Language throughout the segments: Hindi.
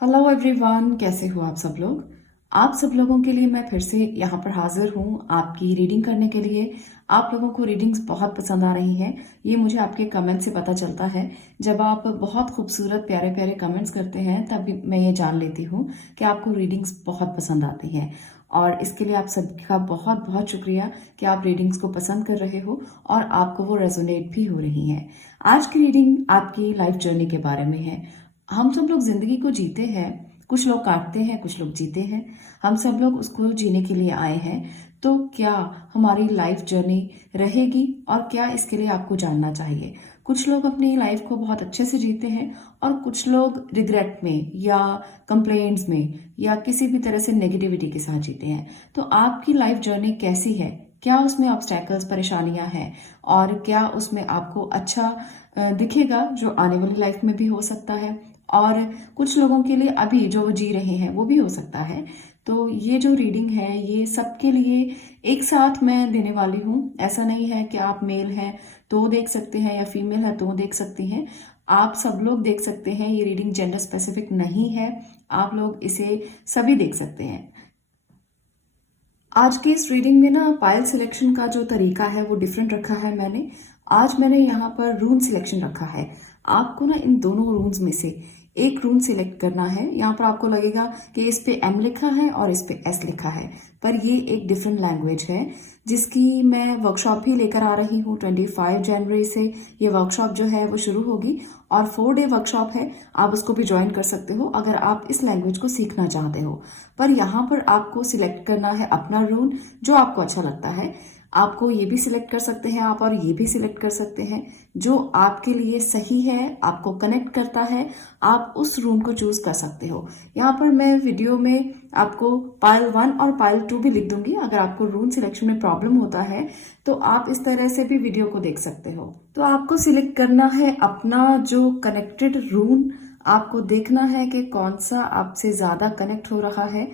हेलो एवरीवन, कैसे हो आप सब लोग। आप सब लोगों के लिए मैं फिर से यहाँ पर हाजिर हूँ आपकी रीडिंग करने के लिए। आप लोगों को रीडिंग्स बहुत पसंद आ रही हैं, ये मुझे आपके कमेंट से पता चलता है। जब आप बहुत खूबसूरत प्यारे प्यारे कमेंट्स करते हैं तब मैं ये जान लेती हूँ कि आपको रीडिंग्स बहुत पसंद आती हैं। और इसके लिए आप सबका बहुत बहुत शुक्रिया कि आप रीडिंग्स को पसंद कर रहे हो और आपको वो रेजोनेट भी हो रही हैं। आज की रीडिंग आपकी लाइफ जर्नी के बारे में है। हम सब लोग जिंदगी को जीते हैं, कुछ लोग काटते हैं, कुछ लोग जीते हैं। हम सब लोग उसको जीने के लिए आए हैं। तो क्या हमारी लाइफ जर्नी रहेगी और क्या इसके लिए आपको जानना चाहिए। कुछ लोग अपनी लाइफ को बहुत अच्छे से जीते हैं और कुछ लोग रिग्रेट में या कंप्लेंट्स में या किसी भी तरह से नेगेटिविटी के साथ जीते हैं। तो आपकी लाइफ जर्नी कैसी है, क्या उसमें ऑब्स्टैकल्स परेशानियां हैं और क्या उसमें आपको अच्छा दिखेगा जो आने वाली लाइफ में भी हो सकता है। और कुछ लोगों के लिए अभी जो वो जी रहे हैं वो भी हो सकता है। तो ये जो रीडिंग है ये सबके लिए एक साथ मैं देने वाली हूँ। ऐसा नहीं है कि आप मेल हैं तो देख सकते हैं या फीमेल है तो देख सकती हैं। आप सब लोग देख सकते हैं। ये रीडिंग जेंडर स्पेसिफिक नहीं है, आप लोग इसे सभी देख सकते हैं। आज की इस रीडिंग में ना पायल सिलेक्शन का जो तरीका है वो डिफरेंट रखा है मैंने। आज मैंने यहाँ पर रून सिलेक्शन रखा है। आपको ना इन दोनों रून्स में से एक रून सिलेक्ट करना है। यहाँ पर आपको लगेगा कि इस पे एम लिखा है और इस पे एस लिखा है, पर ये एक डिफरेंट लैंग्वेज है जिसकी मैं वर्कशॉप भी लेकर आ रही हूँ। 25 जनवरी से ये वर्कशॉप जो है वो शुरू होगी और 4 डे वर्कशॉप है। आप उसको भी ज्वाइन कर सकते हो अगर आप इस लैंग्वेज को सीखना चाहते हो। पर यहाँ पर आपको सिलेक्ट करना है अपना रून जो आपको अच्छा लगता है। आपको ये भी सिलेक्ट कर सकते हैं आप और ये भी सिलेक्ट कर सकते हैं जो आपके लिए सही है, आपको कनेक्ट करता है। आप उस रूम को चूज कर सकते हो। यहाँ पर मैं वीडियो में आपको पाइल 1 और पाइल 2 भी लिख दूंगी। अगर आपको रूम सिलेक्शन में प्रॉब्लम होता है तो आप इस तरह से भी वीडियो को देख सकते हो। तो आपको सिलेक्ट करना है अपना जो कनेक्टेड रूम। आपको देखना है कि कौन सा आपसे ज्यादा कनेक्ट हो रहा है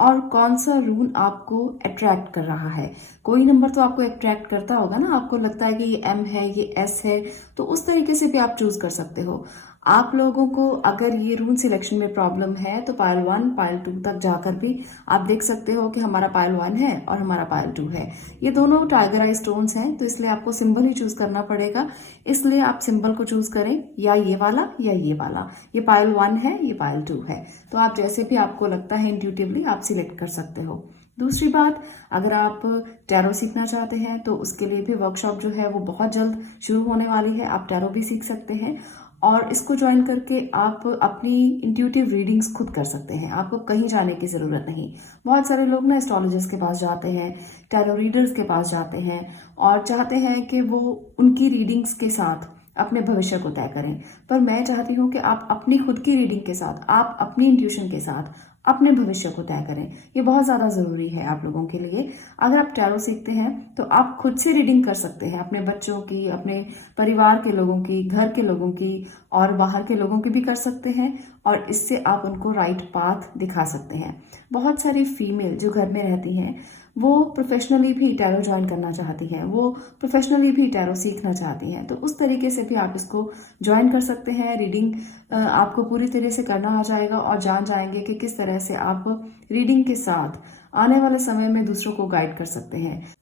और कौन सा रूल आपको अट्रैक्ट कर रहा है। कोई नंबर तो आपको अट्रैक्ट करता होगा ना, आपको लगता है कि ये एम है, ये एस है, तो उस तरीके से भी आप चूज कर सकते हो। आप लोगों को अगर ये रूल सिलेक्शन में प्रॉब्लम है तो पाइल 1 पाइल 2 तक जाकर भी आप देख सकते हो कि हमारा पाइल 1 है और हमारा पाइल 2 है। ये दोनों टाइगर आई स्टोन्स हैं तो इसलिए आपको सिंबल ही चूज करना पड़ेगा। इसलिए आप सिंबल को चूज करें, या ये वाला या ये वाला। ये पाइल 1 है, ये पाइल 2 है। तो आप जैसे भी आपको लगता है इंट्यूटिवली आप सिलेक्ट कर सकते हो। दूसरी बात, अगर आप टैरो सीखना चाहते हैं तो उसके लिए भी वर्कशॉप जो है वो बहुत जल्द शुरू होने वाली है। आप टैरो भी सीख सकते हैं और इसको ज्वाइन करके आप अपनी इंट्यूटिव रीडिंग्स खुद कर सकते हैं। आपको कहीं जाने की जरूरत नहीं। बहुत सारे लोग ना एस्ट्रोलॉजिस्ट के पास जाते हैं, टैरो रीडर्स के पास जाते हैं और चाहते हैं कि वो उनकी रीडिंग्स के साथ अपने भविष्य को तय करें। पर मैं चाहती हूँ कि आप अपनी खुद की रीडिंग के साथ, आप अपनी इंट्यूशन के साथ अपने भविष्य को तय करें। ये बहुत ज्यादा जरूरी है आप लोगों के लिए। अगर आप टैरो सीखते हैं तो आप खुद से रीडिंग कर सकते हैं, अपने बच्चों की, अपने परिवार के लोगों की, घर के लोगों की और बाहर के लोगों की भी कर सकते हैं और इससे आप उनको राइट पाथ दिखा सकते हैं। बहुत सारी फीमेल जो घर में रहती हैं वो प्रोफेशनली भी टैरो ज्वाइन करना चाहती हैं, वो प्रोफेशनली भी टैरो सीखना चाहती हैं। तो उस तरीके से भी आप इसको ज्वाइन कर सकते हैं। रीडिंग आपको पूरी तरह से करना आ जाएगा और जान जाएंगे कि किस तरह से आप रीडिंग के साथ आने वाले समय में दूसरों को गाइड कर सकते हैं।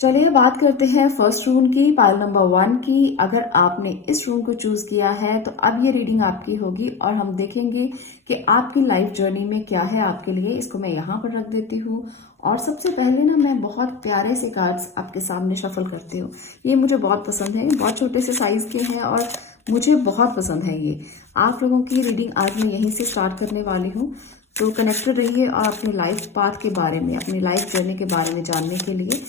चलिए बात करते हैं फर्स्ट रूम की, पाइल नंबर 1 की। अगर आपने इस रूम को चूज किया है तो अब ये रीडिंग आपकी होगी और हम देखेंगे कि आपकी लाइफ जर्नी में क्या है आपके लिए। इसको मैं यहाँ पर रख देती हूँ और सबसे पहले ना मैं बहुत प्यारे से कार्ड्स आपके सामने शफल करती हूँ। ये मुझे बहुत पसंद है, बहुत छोटे से साइज के हैं और मुझे बहुत पसंद है ये। आप लोगों की रीडिंग आज मैं यहीं से स्टार्ट करने वाली हूँ। तो कनेक्टेड रहिए और अपनी लाइफ पाथ के बारे में, अपनी लाइफ जर्नी के बारे में जानने के लिए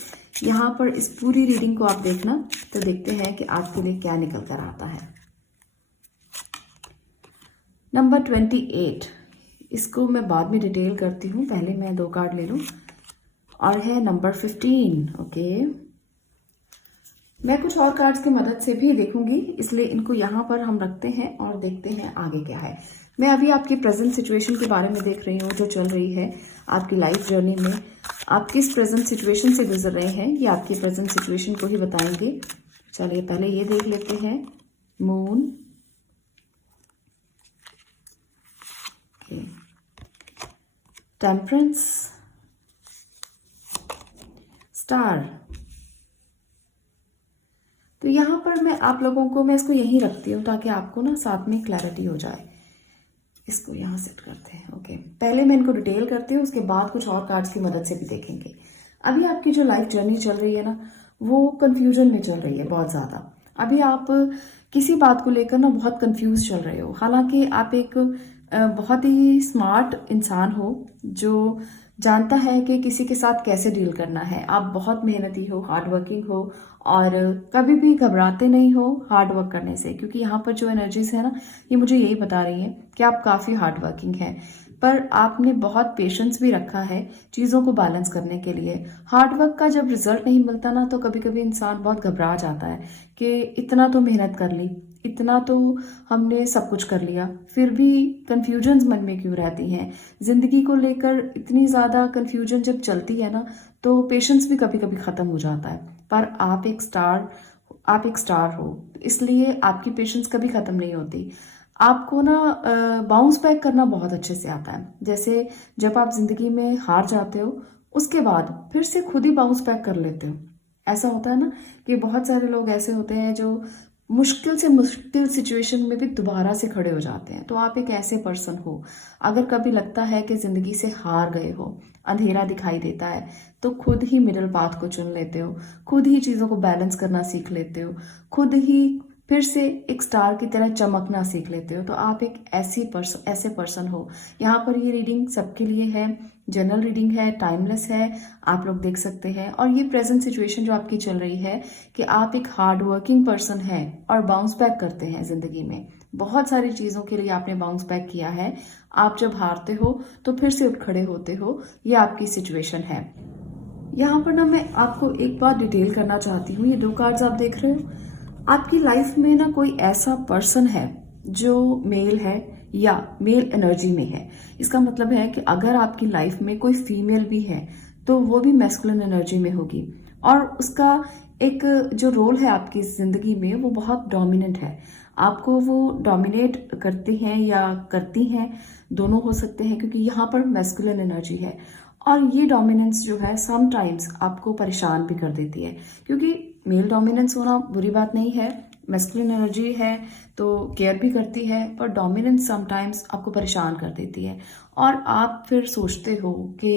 यहाँ पर इस पूरी रीडिंग को आप देखना। तो देखते हैं कि आपके लिए क्या निकल कर आता है। नंबर 28, इसको मैं बाद में डिटेल करती हूँ, पहले मैं 2 कार्ड ले लूँ। और है नंबर 15। ओके, मैं कुछ और कार्ड्स की मदद से भी देखूंगी, इसलिए इनको यहाँ पर हम रखते हैं और देखते हैं आगे क्या है। मैं अभी आपकी प्रेजेंट सिचुएशन के बारे में देख रही हूँ जो चल रही है आपकी लाइफ जर्नी में। आप किस प्रेजेंट सिचुएशन से गुजर रहे हैं ये आपकी प्रेजेंट सिचुएशन को ही बताएंगे। चलिए पहले ये देख लेते हैं। Moon, okay, temperance, star. तो यहाँ पर मैं आप लोगों को, मैं इसको यहीं रखती हूँ ताकि आपको ना साथ में क्लैरिटी हो जाए। इसको यहाँ सेट करते हैं। ओके, पहले मैं इनको डिटेल करती हूँ, उसके बाद कुछ और कार्ड्स की मदद से भी देखेंगे। अभी आपकी जो लाइफ जर्नी चल रही है ना, वो कंफ्यूजन में चल रही है बहुत ज़्यादा। अभी आप किसी बात को लेकर ना बहुत कंफ्यूज चल रहे हो। हालांकि आप एक बहुत ही स्मार्ट इंसान हो जो जानता है कि किसी के साथ कैसे डील करना है। आप बहुत मेहनती हो, हार्ड वर्किंग हो और कभी भी घबराते नहीं हो हार्ड वर्क करने से, क्योंकि यहाँ पर जो एनर्जीज है ना, ये मुझे यही बता रही है कि आप काफ़ी हार्ड वर्किंग हैं। पर आपने बहुत पेशेंस भी रखा है चीज़ों को बैलेंस करने के लिए। हार्ड वर्क का जब रिजल्ट नहीं मिलता ना, तो कभी कभी इंसान बहुत घबरा जाता है कि इतना तो मेहनत कर ली, इतना तो हमने सब कुछ कर लिया, फिर भी कंफ्यूजन्स मन में क्यों रहती हैं। ज़िंदगी को लेकर इतनी ज़्यादा कंफ्यूजन जब चलती है ना, तो पेशेंस भी कभी कभी ख़त्म हो जाता है। पर आप एक स्टार हो, इसलिए आपकी पेशेंस कभी ख़त्म नहीं होती। आपको ना बाउंस बैक करना बहुत अच्छे से आता है। जैसे जब आप ज़िंदगी में हार जाते हो, उसके बाद फिर से खुद ही बाउंस बैक कर लेते हो। ऐसा होता है ना कि बहुत सारे लोग ऐसे होते हैं जो मुश्किल से मुश्किल सिचुएशन में भी दोबारा से खड़े हो जाते हैं। तो आप एक ऐसे पर्सन हो। अगर कभी लगता है कि ज़िंदगी से हार गए हो, अंधेरा दिखाई देता है, तो खुद ही मिडिल पाथ को चुन लेते हो, खुद ही चीज़ों को बैलेंस करना सीख लेते हो, खुद ही फिर से एक स्टार की तरह चमकना सीख लेते हो। तो आप एक ऐसे पर्सन हो। यहाँ पर ये रीडिंग सबके लिए है, जनरल रीडिंग है, टाइमलेस है, आप लोग देख सकते हैं। और ये प्रेजेंट सिचुएशन जो आपकी चल रही है कि आप एक हार्ड वर्किंग पर्सन है और बाउंस बैक करते हैं ज़िंदगी में। बहुत सारी चीज़ों के लिए आपने बाउंस बैक किया है। आप जब हारते हो तो फिर से उठ खड़े होते हो, ये आपकी सिचुएशन है। यहाँ पर ना मैं आपको एक बात डिटेल करना चाहती हूँ। ये 2 कार्ड्स आप देख रहे हो, आपकी लाइफ में ना कोई ऐसा पर्सन है जो मेल है या मेल एनर्जी में है। इसका मतलब है कि अगर आपकी लाइफ में कोई फीमेल भी है तो वो भी मैस्कुलिन एनर्जी में होगी, और उसका एक जो रोल है आपकी जिंदगी में वो बहुत डोमिनेंट है। आपको वो डोमिनेट करते हैं या करती हैं, दोनों हो सकते हैं, क्योंकि यहाँ पर मैस्कुलिन एनर्जी है। और ये डोमिनेंस जो है समटाइम्स आपको परेशान भी कर देती है, क्योंकि मेल डोमिनेंस होना बुरी बात नहीं है, मैस्कुलिन एनर्जी है तो केयर भी करती है, पर डोमिनेंस समटाइम्स आपको परेशान कर देती है। और आप फिर सोचते हो कि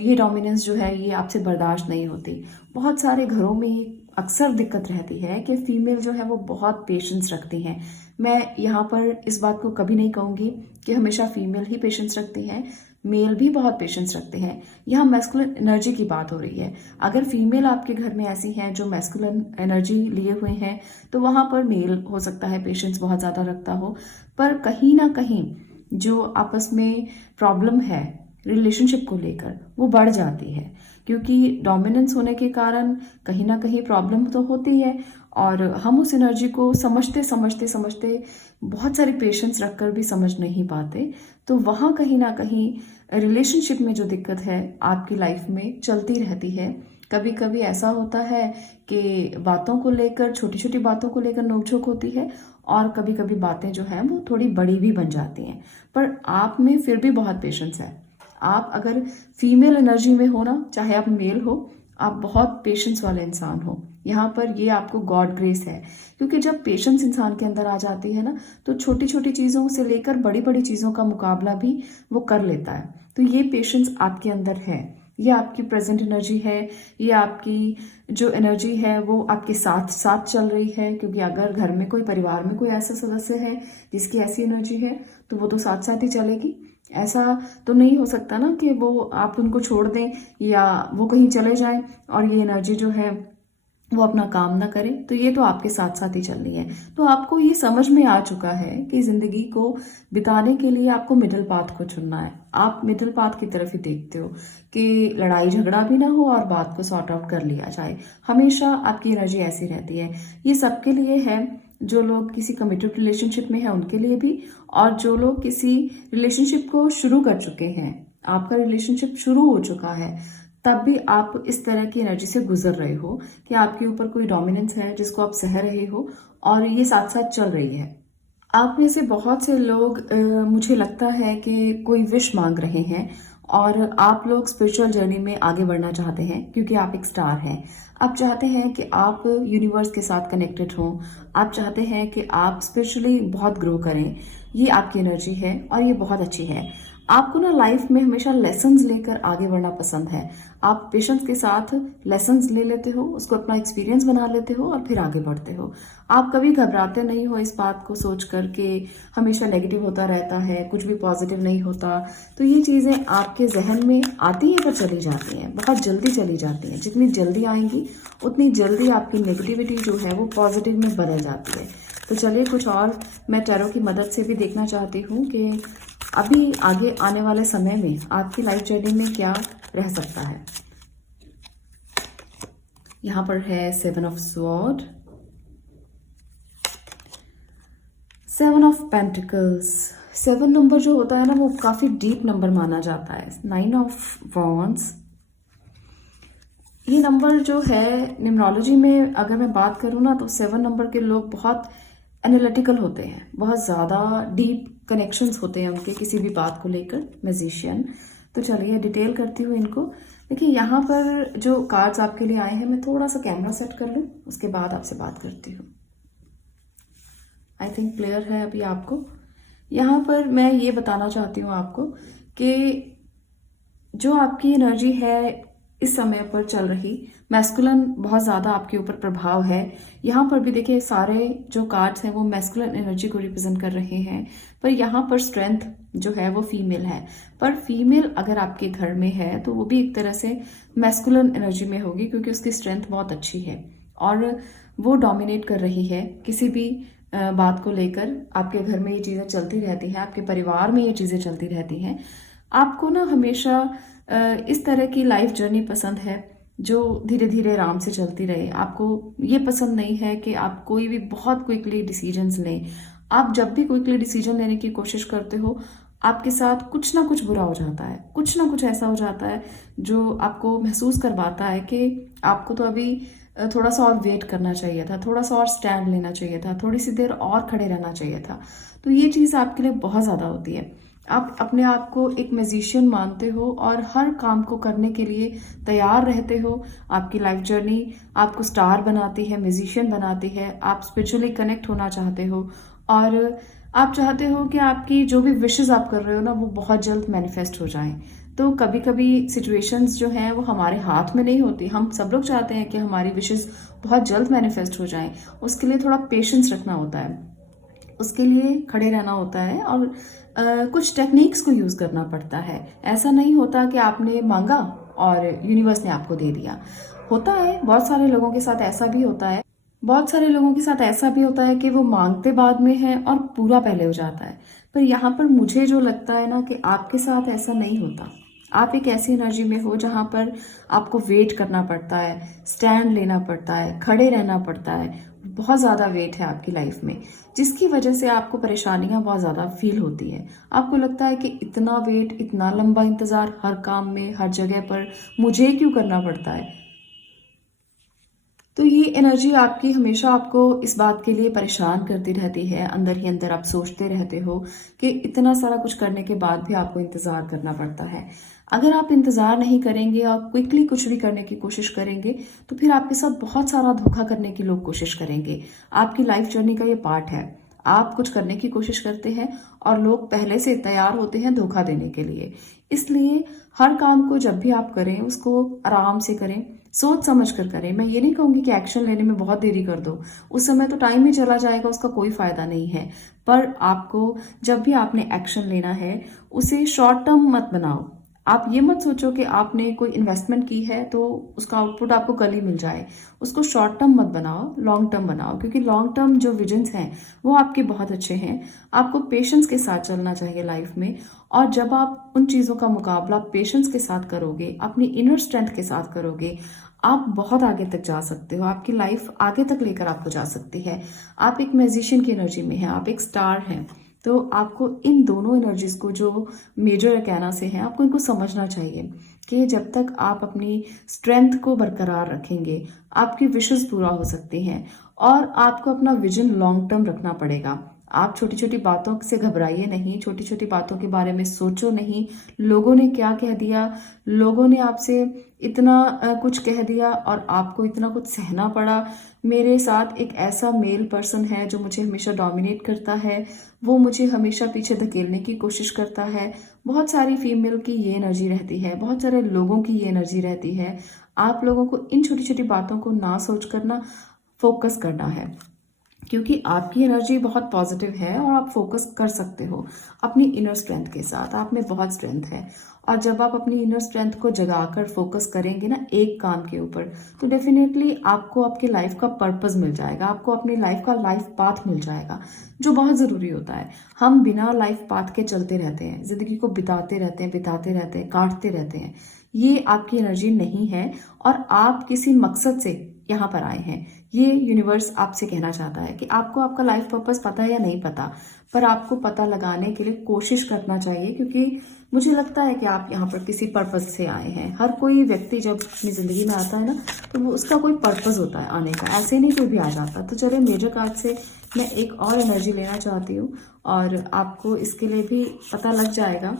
ये डोमिनेंस जो है ये आपसे बर्दाश्त नहीं होती। बहुत सारे घरों में ये अक्सर दिक्कत रहती है कि फीमेल जो है वो बहुत पेशेंस रखती हैं। मैं यहाँ पर इस बात को कभी नहीं कहूँगी कि हमेशा फीमेल ही पेशेंस रखती हैं, मेल भी बहुत पेशेंस रखते हैं। यहाँ मैस्कुलिन एनर्जी की बात हो रही है। अगर फीमेल आपके घर में ऐसी हैं जो मैस्कुलिन एनर्जी लिए हुए हैं, तो वहाँ पर मेल हो सकता है पेशेंस बहुत ज़्यादा रखता हो। पर कहीं ना कहीं जो आपस में प्रॉब्लम है रिलेशनशिप को लेकर, वो बढ़ जाती है, क्योंकि डोमिनेंस होने के कारण कहीं ना कहीं प्रॉब्लम तो होती है। और हम उस एनर्जी को समझते समझते समझते बहुत सारी पेशेंस रखकर भी समझ नहीं पाते। तो वहाँ कहीं ना कहीं रिलेशनशिप में जो दिक्कत है आपकी लाइफ में चलती रहती है। कभी कभी ऐसा होता है कि बातों को लेकर, छोटी छोटी बातों को लेकर नोकझोंक होती है, और कभी कभी बातें जो हैं वो थोड़ी बड़ी भी बन जाती हैं। पर आप में फिर भी बहुत पेशेंस है। आप अगर फीमेल एनर्जी में हो ना, चाहे आप मेल हो, आप बहुत पेशेंस वाले इंसान हो। यहाँ पर ये आपको गॉड ग्रेस है, क्योंकि जब पेशेंस इंसान के अंदर आ जाती है ना, तो छोटी छोटी चीज़ों से लेकर बड़ी बड़ी चीज़ों का मुकाबला भी वो कर लेता है। तो ये पेशेंस आपके अंदर है, ये आपकी प्रेजेंट एनर्जी है, ये आपकी जो एनर्जी है वो आपके साथ साथ चल रही है। क्योंकि अगर घर में कोई, परिवार में कोई ऐसा सदस्य है जिसकी ऐसी एनर्जी है, तो वो तो साथ साथ ही चलेगी। ऐसा तो नहीं हो सकता ना कि वो आप उनको छोड़ दें या वो कहीं चले जाएं और ये एनर्जी जो है वो अपना काम ना करे। तो ये तो आपके साथ साथ ही चलनी है। तो आपको ये समझ में आ चुका है कि जिंदगी को बिताने के लिए आपको मिडिल पाथ को चुनना है। आप मिडिल पाथ की तरफ ही देखते हो कि लड़ाई झगड़ा भी ना हो और बात को सॉर्ट आउट कर लिया जाए। हमेशा आपकी एनर्जी ऐसी रहती है। ये सबके लिए है, जो लोग किसी कमिटेड रिलेशनशिप में है उनके लिए भी, और जो लोग किसी रिलेशनशिप को शुरू कर चुके हैं, आपका रिलेशनशिप शुरू हो चुका है, तब भी आप इस तरह की एनर्जी से गुजर रहे हो कि आपके ऊपर कोई डोमिनेंस है जिसको आप सह रहे हो, और ये साथ साथ चल रही है। आप में से बहुत से लोग मुझे लगता है कि कोई विश मांग रहे हैं और आप लोग स्पिरिचुअल जर्नी में आगे बढ़ना चाहते हैं क्योंकि आप एक स्टार हैं। आप चाहते हैं कि आप यूनिवर्स के साथ कनेक्टेड हों। आप चाहते हैं कि आप स्पिरिचुअली बहुत ग्रो करें। ये आपकी एनर्जी है और ये बहुत अच्छी है। आपको ना लाइफ में हमेशा लेसन्स लेकर आगे बढ़ना पसंद है। आप पेशेंस के साथ लेसन्स ले लेते हो, उसको अपना एक्सपीरियंस बना लेते हो और फिर आगे बढ़ते हो। आप कभी घबराते नहीं हो इस बात को सोच कर के हमेशा नेगेटिव होता रहता है, कुछ भी पॉजिटिव नहीं होता। तो ये चीज़ें आपके जहन में आती हैं पर चली जाती हैं, बहुत जल्दी चली जाती हैं। जितनी जल्दी आएंगी उतनी जल्दी आपकी नेगेटिविटी जो है वो पॉजिटिव में बदल जाती है। तो चलिए कुछ और मैं टैरो की मदद से भी देखना चाहती हूँ कि अभी आगे आने वाले समय में आपकी लाइफ जर्नी में क्या रह सकता है। यहाँ पर है 7 of sword, 7 of pentacles. 7 number जो होता है ना वो काफी डीप नंबर माना जाता है। 9 ऑफ वॉन्ड्स, ये नंबर जो है न्यूमरोलॉजी में अगर मैं बात करूँ ना तो 7 नंबर के लोग बहुत एनालिटिकल होते हैं, बहुत ज़्यादा डीप कनेक्शंस होते हैं उनके किसी भी बात को लेकर। मैजिशियन। तो चलिए डिटेल करती हूँ इनको। देखिए यहाँ पर जो कार्ड्स आपके लिए आए हैं, मैं थोड़ा सा कैमरा सेट कर लूँ उसके बाद आपसे बात करती हूँ। आई थिंक क्लियर है अभी आपको। यहाँ पर मैं ये बताना चाहती हूँ आपको कि जो आपकी एनर्जी है इस समय पर चल रही, मैस्कुलिन बहुत ज़्यादा आपके ऊपर प्रभाव है। यहाँ पर भी देखिए सारे जो कार्ड्स हैं वो मैस्कुलिन एनर्जी को रिप्रेजेंट कर रहे हैं, पर यहाँ पर स्ट्रेंथ जो है वो फीमेल है। पर फीमेल अगर आपके घर में है तो वो भी एक तरह से मैस्कुलिन एनर्जी में होगी क्योंकि उसकी स्ट्रेंथ बहुत अच्छी है और वो डोमिनेट कर रही है किसी भी बात को लेकर। आपके घर में ये चीज़ें चलती रहती हैं, आपके परिवार में ये चीज़ें चलती रहती हैं। आपको ना हमेशा इस तरह की लाइफ जर्नी पसंद है जो धीरे धीरे आराम से चलती रहे। आपको ये पसंद नहीं है कि आप कोई भी बहुत क्विकली डिसीजंस लें। आप जब भी क्विकली डिसीजन लेने की कोशिश करते हो आपके साथ कुछ ना कुछ बुरा हो जाता है, कुछ ना कुछ ऐसा हो जाता है जो आपको महसूस करवाता है कि आपको तो अभी थोड़ा सा और वेट करना चाहिए था, थोड़ा सा और स्टैंड लेना चाहिए था, थोड़ी सी देर और खड़े रहना चाहिए था। तो ये चीज़ आपके लिए बहुत ज़्यादा होती है। आप अपने आप को एक म्यूजिशियन मानते हो और हर काम को करने के लिए तैयार रहते हो। आपकी लाइफ जर्नी आपको स्टार बनाती है, म्यूजिशियन बनाती है। आप स्पिरिचुअली कनेक्ट होना चाहते हो और आप चाहते हो कि आपकी जो भी विशेस आप कर रहे हो ना वो बहुत जल्द मैनिफेस्ट हो जाएं। तो कभी कभी सिचुएशंस जो हैं वो हमारे हाथ में नहीं होती। हम सब लोग चाहते हैं कि हमारी विशेस बहुत जल्द मैनिफेस्ट हो जाएं। उसके लिए थोड़ा पेशेंस रखना होता है, उसके लिए खड़े रहना होता है और कुछ टेक्निक्स को यूज़ करना पड़ता है। ऐसा नहीं होता कि आपने मांगा और यूनिवर्स ने आपको दे दिया। होता है बहुत सारे लोगों के साथ ऐसा भी होता है, बहुत सारे लोगों के साथ ऐसा भी होता है कि वो मांगते बाद में है और पूरा पहले हो जाता है। पर यहाँ पर मुझे जो लगता है ना कि आपके साथ ऐसा नहीं होता। आप एक ऐसी एनर्जी में हो जहाँ पर आपको वेट करना पड़ता है, स्टैंड लेना पड़ता है, खड़े रहना पड़ता है। बहुत ज़्यादा वेट है आपकी लाइफ में जिसकी वजह से आपको परेशानियां बहुत ज़्यादा फील होती है। आपको लगता है कि इतना वेट, इतना लंबा इंतज़ार हर काम में, हर जगह पर मुझे क्यों करना पड़ता है। तो ये एनर्जी आपकी हमेशा आपको इस बात के लिए परेशान करती रहती है। अंदर ही अंदर आप सोचते रहते हो कि इतना सारा कुछ करने के बाद भी आपको इंतज़ार करना पड़ता है। अगर आप इंतज़ार नहीं करेंगे और क्विकली कुछ भी करने की कोशिश करेंगे तो फिर आपके साथ बहुत सारा धोखा करने की लोग कोशिश करेंगे। आपकी लाइफ जर्नी का ये पार्ट है। आप कुछ करने की कोशिश करते हैं और लोग पहले से तैयार होते हैं धोखा देने के लिए। इसलिए हर काम को जब भी आप करें उसको आराम से करें, सोच समझ कर करें। मैं ये नहीं कहूँगी कि एक्शन लेने में बहुत देरी कर दो, उस समय तो टाइम ही चला जाएगा, उसका कोई फायदा नहीं है। पर आपको जब भी आपने एक्शन लेना है उसे शॉर्ट टर्म मत बनाओ। आप ये मत सोचो कि आपने कोई इन्वेस्टमेंट की है तो उसका आउटपुट आपको कल ही मिल जाए। उसको शॉर्ट टर्म मत बनाओ, लॉन्ग टर्म बनाओ, क्योंकि लॉन्ग टर्म जो विजन्स हैं वो आपके बहुत अच्छे हैं। आपको पेशेंस के साथ चलना चाहिए लाइफ में और जब आप उन चीज़ों का मुकाबला पेशेंस के साथ करोगे, अपनी इनर स्ट्रेंथ के साथ करोगे, आप बहुत आगे तक जा सकते हो। आपकी लाइफ आगे तक लेकर आपको जा सकती है। आप एक म्यूजिशियन की एनर्जी में हैं, आप एक स्टार हैं। तो आपको इन दोनों एनर्जीज को जो मेजर अरकाना से हैं आपको इनको समझना चाहिए कि जब तक आप अपनी स्ट्रेंथ को बरकरार रखेंगे आपकी विशेस पूरा हो सकती हैं और आपको अपना विजन लॉन्ग टर्म रखना पड़ेगा। आप छोटी छोटी बातों से घबराइए नहीं, छोटी छोटी बातों के बारे में सोचो नहीं। लोगों ने क्या कह दिया, लोगों ने आपसे इतना कुछ कह दिया और आपको इतना कुछ सहना पड़ा। मेरे साथ एक ऐसा मेल पर्सन है जो मुझे हमेशा डोमिनेट करता है, वो मुझे हमेशा पीछे धकेलने की कोशिश करता है। बहुत सारी फीमेल की ये एनर्जी रहती है, बहुत सारे लोगों की ये एनर्जी रहती है। आप लोगों को इन छोटी छोटी बातों को ना सोच कर ना फोकस करना है, क्योंकि आपकी एनर्जी बहुत पॉजिटिव है और आप फोकस कर सकते हो अपनी इनर स्ट्रेंथ के साथ। आप में बहुत स्ट्रेंथ है, और जब आप अपनी इनर स्ट्रेंथ को जगाकर फोकस करेंगे ना एक काम के ऊपर, तो डेफिनेटली आपको आपकी लाइफ का पर्पस मिल जाएगा, आपको अपनी लाइफ का लाइफ पाथ मिल जाएगा, जो बहुत ज़रूरी होता है। हम बिना लाइफ पाथ के चलते रहते हैं, ज़िंदगी को बिताते रहते हैं, काटते रहते हैं। ये आपकी एनर्जी नहीं है, और आप किसी मकसद से यहाँ पर आए हैं। ये यूनिवर्स आपसे कहना चाहता है कि आपको आपका लाइफ पर्पस पता है या नहीं पता, पर आपको पता लगाने के लिए कोशिश करना चाहिए, क्योंकि मुझे लगता है कि आप यहाँ पर किसी पर्पस से आए हैं। हर कोई व्यक्ति जब अपनी ज़िंदगी में आता है ना, तो वो उसका कोई पर्पस होता है आने का, ऐसे नहीं कोई भी आ जाता। तो चलिए, मेजर कार्ड से मैं एक और एनर्जी लेना चाहती हूँ, और आपको इसके लिए भी पता लग जाएगा।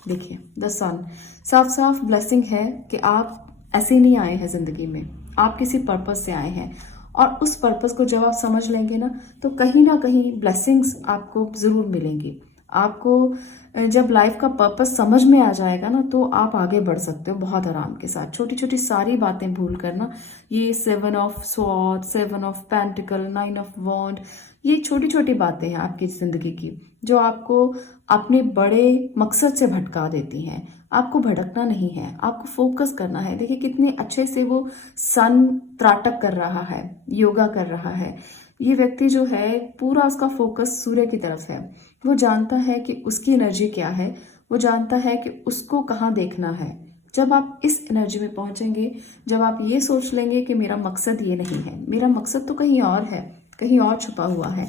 देखिए, द सन, साफ साफ ब्लेसिंग है कि आप ऐसे नहीं आए हैं ज़िंदगी में, आप किसी पर्पस से आए हैं। और उस पर्पस को जब आप समझ लेंगे ना, तो कहीं ना कहीं ब्लेसिंग्स आपको ज़रूर मिलेंगी। आपको जब लाइफ का पर्पस समझ में आ जाएगा ना, तो आप आगे बढ़ सकते हो बहुत आराम के साथ, छोटी छोटी सारी बातें भूल कर ना। ये 7 of sword, 7 of pentacle, 9 of wand, ये छोटी छोटी बातें हैं आपकी ज़िंदगी की, जो आपको अपने बड़े मकसद से भटका देती हैं। आपको भटकना नहीं है, आपको फोकस करना है। देखिए कितने अच्छे से वो सन त्राटक कर रहा है, योगा कर रहा है। ये व्यक्ति जो है, पूरा उसका फोकस सूर्य की तरफ है। वो जानता है कि उसकी एनर्जी क्या है, वो जानता है कि उसको कहाँ देखना है। जब आप इस एनर्जी में पहुंचेंगे, जब आप ये सोच लेंगे कि मेरा मकसद ये नहीं है, मेरा मकसद तो कहीं और है, कहीं और छुपा हुआ है,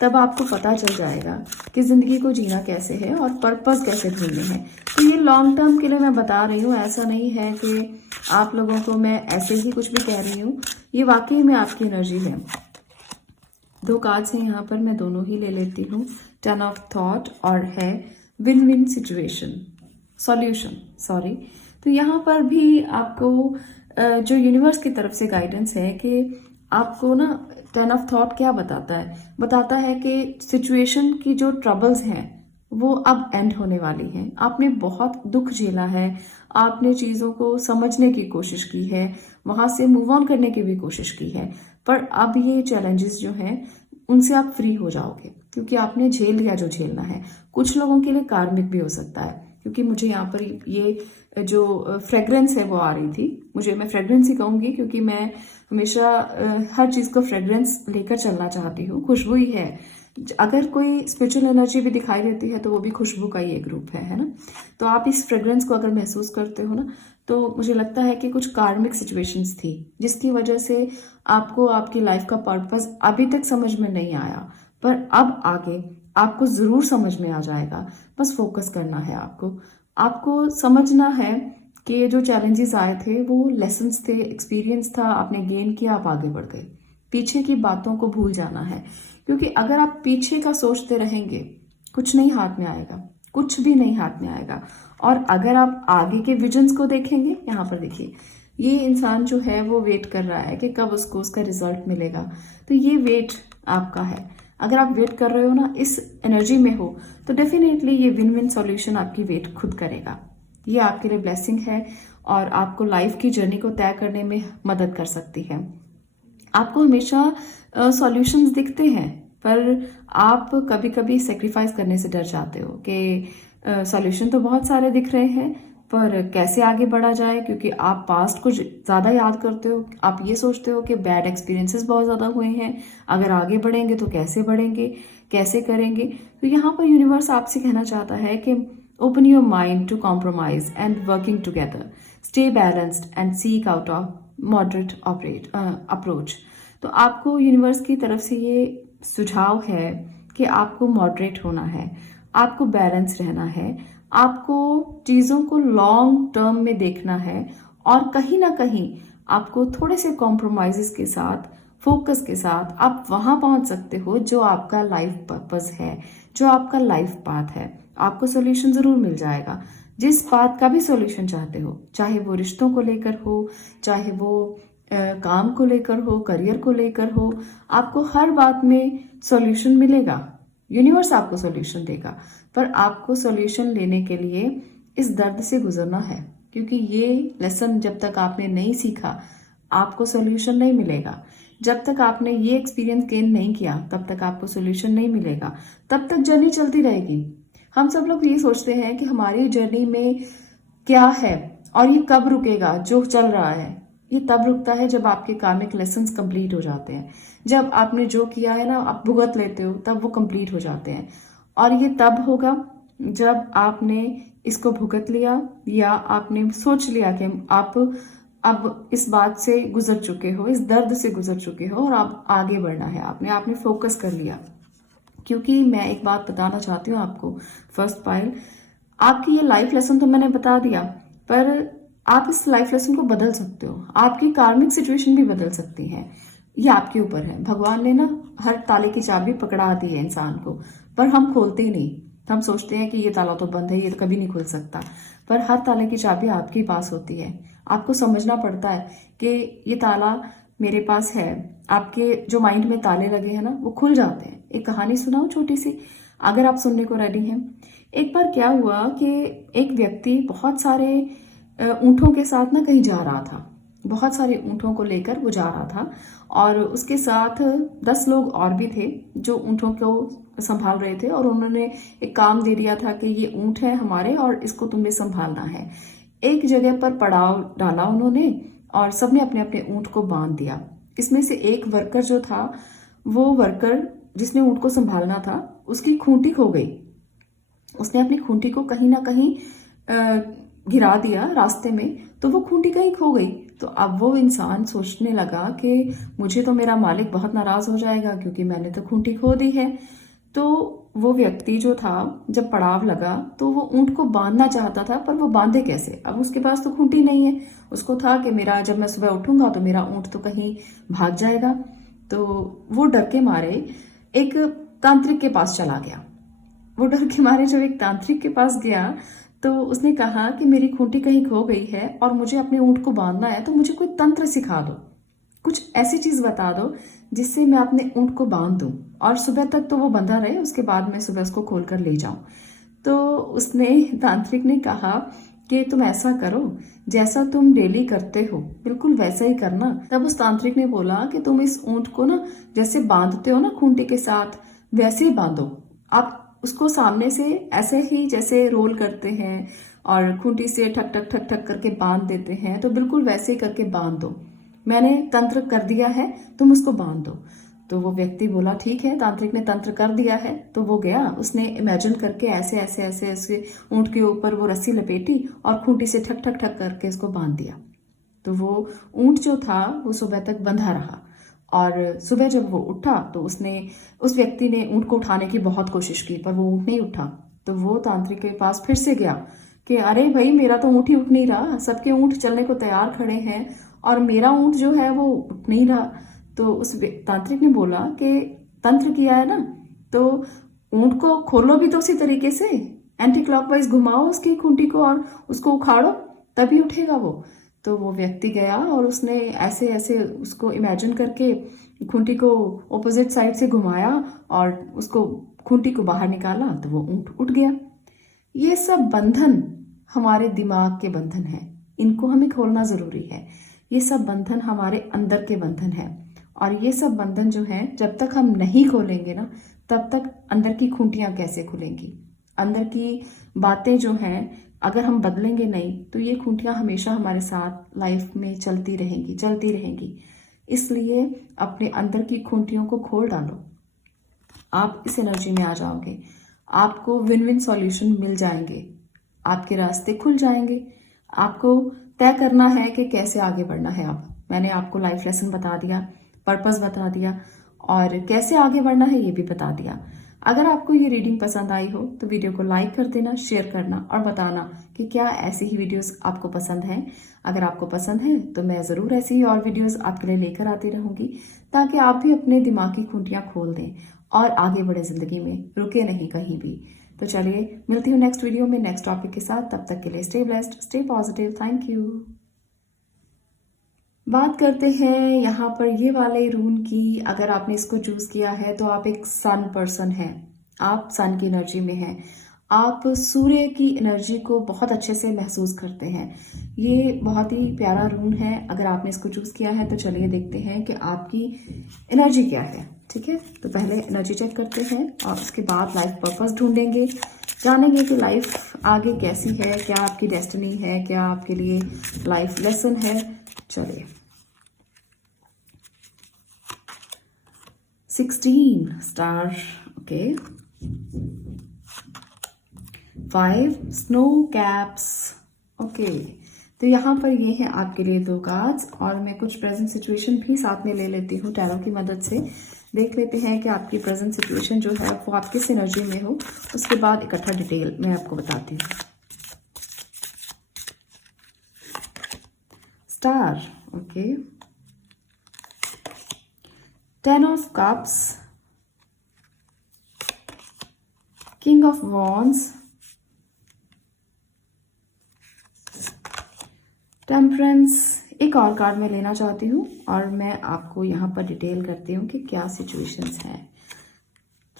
तब आपको पता चल जाएगा कि ज़िंदगी को जीना कैसे है और पर्पस कैसे ढूंढने हैं। तो ये लॉन्ग टर्म के लिए मैं बता रही हूँ, ऐसा नहीं है कि आप लोगों को मैं ऐसे ही कुछ भी कह रही हूँ। ये वाकई में आपकी एनर्जी है। 2 कार्ड्स हैं यहाँ पर, मैं दोनों ही ले लेती हूँ। 10 ऑफ थॉट और है win win situation, solution, sorry. तो यहाँ पर भी आपको जो यूनिवर्स की तरफ से गाइडेंस है कि आपको ना 10 ऑफ थॉट क्या बताता है, बताता है कि सिचुएशन की जो ट्रबल्स हैं वो अब एंड होने वाली हैं। आपने बहुत दुख झेला है, आपने चीज़ों को समझने की कोशिश की है, वहाँ से मूव ऑन करने की भी कोशिश की है, पर अब ये चैलेंजेस जो हैं उनसे आप फ्री हो जाओगे, क्योंकि आपने झेल लिया जो झेलना है। कुछ लोगों के लिए कार्मिक भी हो सकता है, क्योंकि मुझे यहाँ पर ये जो फ्रेग्रेंस है वो आ रही थी। मैं फ्रेग्रेंस ही कहूँगी, क्योंकि मैं हमेशा हर चीज़ को फ्रेग्रेंस लेकर चलना चाहती हूँ। खुशबू ही है, अगर कोई स्पिरिचुअल एनर्जी भी दिखाई देती है तो वो भी खुशबू का ही एक रूप है ना। तो आप इस फ्रेग्रेंस को अगर महसूस करते हो ना, तो मुझे लगता है कि कुछ कार्मिक सिचुएशंस थी जिसकी वजह से आपको आपकी लाइफ का पर्पस अभी तक समझ में नहीं आया, पर अब आगे आपको ज़रूर समझ में आ जाएगा। बस फोकस करना है आपको समझना है कि ये जो चैलेंजेस आए थे वो लेसन्स थे, एक्सपीरियंस था, आपने गेन किया, आप आगे बढ़ गए। पीछे की बातों को भूल जाना है, क्योंकि अगर आप पीछे का सोचते रहेंगे, कुछ नहीं हाथ में आएगा, कुछ भी नहीं हाथ में आएगा। और अगर आप आगे के विजन्स को देखेंगे, यहाँ पर देखिए, ये इंसान जो है वो वेट कर रहा है कि कब उसको उसका रिजल्ट मिलेगा। तो ये वेट आपका है। अगर आप वेट कर रहे हो ना, इस एनर्जी में हो, तो डेफिनेटली ये विन विन सॉल्यूशन आपकी वेट खुद करेगा। ये आपके लिए ब्लेसिंग है और आपको लाइफ की जर्नी को तय करने में मदद कर सकती है। आपको हमेशा सॉल्यूशंस दिखते हैं, पर आप कभी कभी सेक्रीफाइस करने से डर जाते हो कि सॉल्यूशन तो बहुत सारे दिख रहे हैं, पर कैसे आगे बढ़ा जाए, क्योंकि आप पास्ट को ज़्यादा याद करते हो। आप ये सोचते हो कि बैड एक्सपीरियंसेस बहुत ज़्यादा हुए हैं, अगर आगे बढ़ेंगे तो कैसे बढ़ेंगे, कैसे करेंगे। तो यहाँ पर यूनिवर्स आपसे कहना चाहता है कि open your mind to compromise and working together, stay balanced and seek out of moderate approach. तो आपको यूनिवर्स की तरफ से ये सुझाव है कि आपको मॉडरेट होना है, आपको बैलेंस रहना है, आपको चीज़ों को लॉन्ग टर्म में देखना है, और कहीं ना कहीं आपको थोड़े से कॉम्प्रोमाइज़ेस के साथ फोकस के साथ आप वहां पहुंच सकते हो जो आपका लाइफ पर्पस है, जो आपका लाइफ पाथ है। आपको सोल्यूशन जरूर मिल जाएगा। जिस बात का भी सोल्यूशन चाहते हो, चाहे वो रिश्तों को लेकर हो, चाहे वो काम को लेकर हो, करियर को लेकर हो, आपको हर बात में सॉल्यूशन मिलेगा। यूनिवर्स आपको सॉल्यूशन देगा, पर आपको सॉल्यूशन लेने के लिए इस दर्द से गुजरना है, क्योंकि ये लेसन जब तक आपने नहीं सीखा आपको सॉल्यूशन नहीं मिलेगा। जब तक आपने ये एक्सपीरियंस गेन नहीं किया तब तक आपको सॉल्यूशन नहीं मिलेगा। तब तक जर्नी चलती रहेगी। हम सब लोग ये सोचते हैं कि हमारी जर्नी में क्या है और ये कब रुकेगा। जो चल रहा है ये तब रुकता है जब आपके कार्मिक लेसन्स कंप्लीट हो जाते हैं। जब आपने जो किया है ना, आप भुगत लेते हो, तब वो कंप्लीट हो जाते हैं। और ये तब होगा जब आपने इसको भुगत लिया या आपने सोच लिया कि आप अब इस बात से गुजर चुके हो, इस दर्द से गुजर चुके हो और आप आगे बढ़ना है। आपने फोकस कर लिया। क्योंकि मैं एक बात बताना चाहती हूँ आपको, फर्स्ट पाइल, आपकी ये लाइफ लेसन तो मैंने बता दिया, पर आप इस लाइफ लेसन को बदल सकते हो। आपकी कार्मिक सिचुएशन भी बदल सकती है। ये आपके ऊपर है। भगवान ने ना हर ताले की चाबी पकड़ा दी है इंसान को, पर हम खोलते ही नहीं। हम सोचते हैं कि ये ताला तो बंद है, ये कभी नहीं खुल सकता, पर हर ताले की चाबी आपके पास होती है। आपको समझना पड़ता है कि ये ताला मेरे पास है। आपके जो माइंड में ताले लगे हैं ना, वो खुल जाते हैं। एक कहानी सुनाऊं छोटी सी, अगर आप सुनने को रेडी हैं। एक बार क्या हुआ कि एक व्यक्ति बहुत सारे ऊँटों के साथ ना कहीं जा रहा था। बहुत सारे ऊँटों को लेकर वो जा रहा था और उसके साथ 10 लोग और भी थे जो ऊँटों को संभाल रहे थे, और उन्होंने एक काम दे दिया था कि ये ऊँट है हमारे और इसको तुम्हें संभालना है। एक जगह पर पड़ाव डाला उन्होंने और सबने अपने अपने ऊँट को बांध दिया। इसमें से एक वर्कर जो था, वो वर्कर जिसने ऊँट को संभालना था, उसकी खूंटी खो गई। उसने अपनी खूंटी को कहीं ना कहीं गिरा दिया रास्ते में, तो वो खूंटी कहीं खो गई। तो अब वो इंसान सोचने लगा कि मुझे तो मेरा मालिक बहुत नाराज हो जाएगा क्योंकि मैंने तो खूंटी खो दी है। तो वो व्यक्ति जो था, जब पड़ाव लगा तो वो ऊँट को बांधना चाहता था, पर वो बांधे कैसे? अब उसके पास तो खूंटी नहीं है। उसको था कि मेरा जब मैं सुबह उठूंगा तो मेरा ऊँट तो कहीं भाग जाएगा। तो वो डर के मारे एक तांत्रिक के पास चला गया। वो डर के मारे जब एक तांत्रिक के पास गया तो उसने कहा कि मेरी खूंटी कहीं खो गई है और मुझे अपने ऊँट को बांधना है, तो मुझे कोई तंत्र सिखा दो, कुछ ऐसी चीज बता दो जिससे मैं अपने ऊँट को बांध दूं और सुबह तक तो वो बंधा रहे, उसके बाद मैं सुबह उसको खोल कर ले जाऊं। तो उसने, तांत्रिक ने कहा कि तुम ऐसा करो, जैसा तुम डेली करते हो बिल्कुल वैसा ही करना। तब उस तांत्रिक ने बोला कि तुम इस ऊँट को ना जैसे बांधते हो ना खूंटी के साथ, वैसे ही बांधो। आप उसको सामने से ऐसे ही जैसे रोल करते हैं और खूंटी से ठक ठक ठक ठक करके बांध देते हैं, तो बिल्कुल वैसे ही करके बांध दो। मैंने तंत्र कर दिया है, तुम उसको बांध दो। तो वो व्यक्ति बोला ठीक है, तांत्रिक ने तंत्र कर दिया है। तो वो गया, उसने इमेजिन करके ऐसे ऐसे ऐसे ऐसे ऊँट के ऊपर वो रस्सी लपेटी और खूंटी से ठक ठक ठक करके उसको बांध दिया। तो वो ऊँट जो था वो सुबह तक बंधा रहा, और सुबह जब वो उठा तो उस व्यक्ति ने ऊँट को उठाने की बहुत कोशिश की, पर वो ऊँट नहीं उठा। तो वो तांत्रिक के पास फिर से गया कि अरे भाई, मेरा तो ऊँट ही उठ नहीं रहा, सबके ऊँट चलने को तैयार खड़े हैं और मेरा ऊँट जो है वो उठ नहीं रहा। तो उस तांत्रिक ने बोला कि तंत्र किया है ना, तो ऊँट को खोलो भी तो उसी तरीके से, एंटी क्लॉकवाइज घुमाओ उसकी खूंटी को और उसको उखाड़ो, तभी उठेगा वो। तो वो व्यक्ति गया और उसने ऐसे ऐसे उसको इमेजिन करके खूंटी को ऑपोजिट साइड से घुमाया और उसको खूंटी को बाहर निकाला, तो वो ऊँट उठ गया। ये सब बंधन हमारे दिमाग के बंधन हैं, इनको हमें खोलना जरूरी है। ये सब बंधन हमारे अंदर के बंधन है, और ये सब बंधन जो है जब तक हम नहीं खोलेंगे ना, तब तक अंदर की खूंटियां कैसे खुलेंगी? अंदर की बातें जो हैं अगर हम बदलेंगे नहीं तो ये खूंटियां हमेशा हमारे साथ लाइफ में चलती रहेंगी। इसलिए अपने अंदर की खूंटियों को खोल डालो, आप इस एनर्जी में आ जाओगे। आपको विन विन सॉल्यूशन मिल जाएंगे, आपके रास्ते खुल जाएंगे। आपको तय करना है कि कैसे आगे बढ़ना है। अब मैंने आपको लाइफ लेसन बता दिया, पर्पस बता दिया, और कैसे आगे बढ़ना है ये भी बता दिया। अगर आपको ये रीडिंग पसंद आई हो तो वीडियो को लाइक कर देना, शेयर करना और बताना कि क्या ऐसी ही वीडियोस आपको पसंद हैं। अगर आपको पसंद है तो मैं ज़रूर ऐसी ही और वीडियोस आपके लिए लेकर आती रहूँगी, ताकि आप भी अपने दिमाग की खूंटियाँ खोल दें और आगे बढ़े ज़िंदगी में, रुके नहीं कहीं भी। तो चलिए मिलती हूँ नेक्स्ट वीडियो में नेक्स्ट टॉपिक के साथ। तब तक के लिए stay blessed, stay positive. Thank you. बात करते हैं यहाँ पर ये वाले रून की। अगर आपने इसको चूज किया है तो आप एक सन पर्सन हैं, आप सन की एनर्जी में हैं, आप सूर्य की एनर्जी को बहुत अच्छे से महसूस करते हैं। ये बहुत ही प्यारा रून है। अगर आपने इसको चूज किया है तो चलिए देखते हैं कि आपकी एनर्जी क्या है। ठीक है, तो पहले एनर्जी चेक करते हैं और उसके बाद लाइफ पर्पस ढूंढेंगे, जानेंगे कि लाइफ आगे कैसी है, क्या आपकी डेस्टिनी है, क्या आपके लिए लाइफ लेसन है। चलिए 16 star, okay. 5 snow caps, okay. तो यहाँ पर ये है आपके लिए 2 कार्ड्स और मैं कुछ प्रेजेंट सिचुएशन भी साथ में ले लेती हूँ टैरो की मदद से। देख लेते हैं कि आपकी प्रेजेंट सिचुएशन जो है वो आप किस एनर्जी में हो, उसके बाद इकट्ठा डिटेल मैं आपको बताती हूँ। Star, okay. 10 of cups, king of wands, temperance. एक और कार्ड मैं लेना चाहती हूँ और मैं आपको यहाँ पर डिटेल करती हूँ कि क्या सिचुएशंस हैं।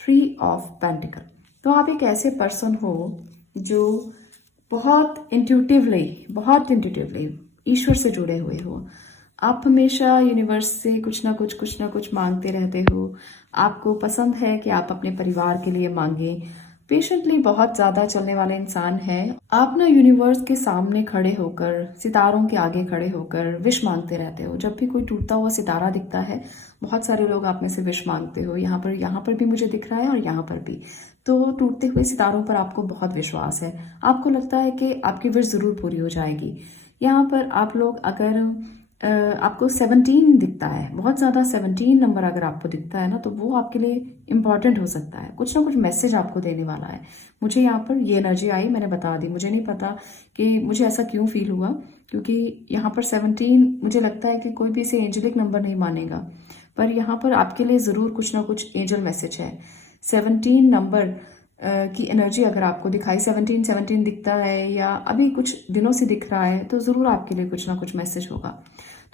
3 of पेंटिकल। तो आप एक ऐसे पर्सन हो जो बहुत इंट्यूटिवली ईश्वर से जुड़े हुए हो। आप हमेशा यूनिवर्स से कुछ ना कुछ मांगते रहते हो। आपको पसंद है कि आप अपने परिवार के लिए मांगे। पेशेंटली बहुत ज़्यादा चलने वाले इंसान हैं। आप ना यूनिवर्स के सामने खड़े होकर, सितारों के आगे खड़े होकर विश मांगते रहते हो। जब भी कोई टूटता हुआ सितारा दिखता है, बहुत सारे लोग आप में से विश मांगते हो। यहाँ पर भी मुझे दिख रहा है और यहाँ पर भी। तो टूटते हुए सितारों पर आपको बहुत विश्वास है। आपको लगता है कि आपकी विश ज़रूर पूरी हो जाएगी। यहाँ पर आप लोग अगर आपको 17 दिखता है, बहुत ज़्यादा 17 नंबर अगर आपको दिखता है ना, तो वो आपके लिए इम्पॉर्टेंट हो सकता है। कुछ ना कुछ मैसेज आपको देने वाला है। मुझे यहाँ पर ये एनर्जी आई, मैंने बता दी। मुझे नहीं पता कि मुझे ऐसा क्यों फील हुआ, क्योंकि यहाँ पर 17 मुझे लगता है कि कोई भी इसे एंजलिक नंबर नहीं मानेगा, पर यहाँ पर आपके लिए ज़रूर कुछ ना कुछ एंजल मैसेज है। 17 नंबर की एनर्जी अगर आपको दिखाई, 17 दिखता है या अभी कुछ दिनों से दिख रहा है, तो ज़रूर आपके लिए कुछ ना कुछ मैसेज होगा।